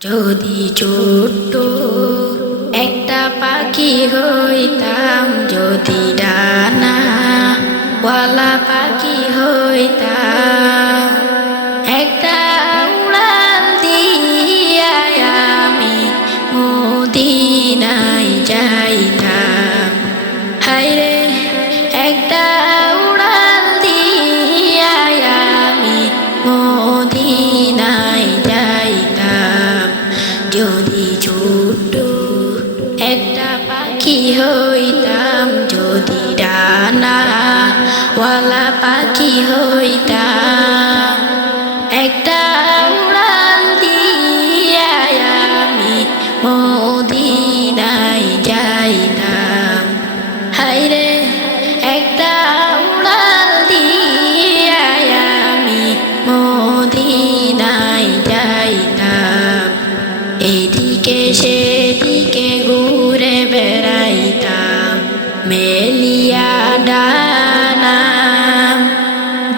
যদি ছোট্ট একটা পাখি হইতাম, যদি ডানাওয়ালা পাখি হইতাম, একটা উড়াল দিয়া আমি মদিনায় যাইতাম। হায়রে একটা উড়াল দিয়া আমি মদিনায় যাইতাম। যদি ছোট্ট একটা পাখি হইতাম, যদি ডানাওয়ালা পাখি হইতাম, একটা উড়াল দিয়া আমি মদিনায় যাইতাম। হায়রে একটা উড়াল দিয়া আমি মদিনায় যাইতাম। এদিকে সেদিকে ঘুরে বেড়াইতাম মেলিয়া ডানা,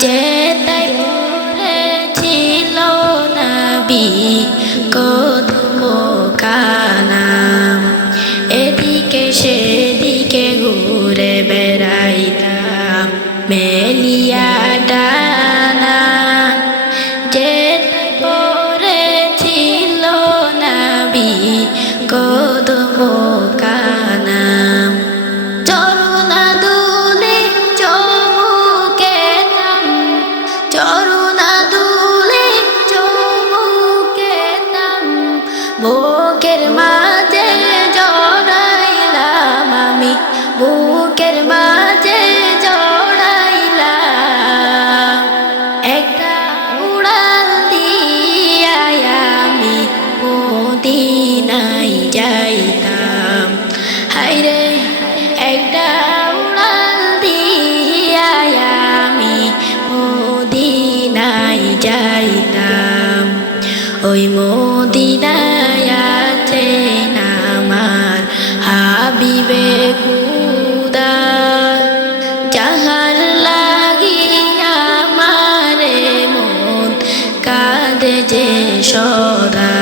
যেতাই পড়েছিল নবী কদম খানা। এদিকে সেদিকে ঘুরে বেড়াইতাম মেলিয়া ডানা, যেতাই পড়েছিল নবী কদম খানা। চরণা দুলে চমুকেতাম, চরণা দুলে চমুকেতাম, বুকের মাঝে জড়াইলাম আমি, বুকের মাঝে জড়াইলাম। একটা উড়াল দিয়া আমি মদিনায় যাইতাম। হায়রে একটা উড়াল দিয়া আমি মদিনায় যাইতাম। ওই মদিনায় আছেন আমার হাবিবে খুদা, যাহার লাগি আমারে মন কাঁদে যে সদা।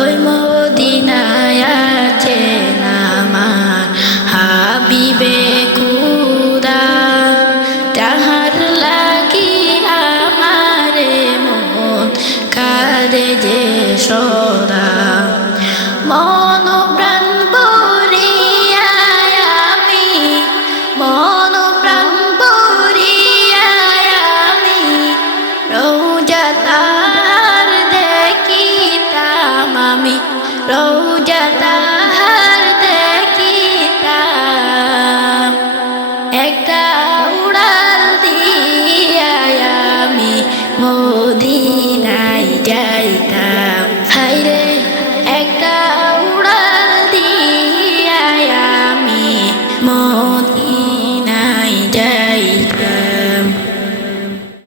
ওই মদিনায় আছেন আমার হাবিবে খুদা, যাহার লাগি আমারে মন কাঁদে যে সদা। মন প্রাণ ভরিয়া আমি, মন প্রাণ ভরিয়া আমি রওজা তাহার দেখিতাম, আমি রওজা তাহার দেখিতাম। একটা উড়াল দিয়া আমি মদিনায় যাইতাম। হায়রে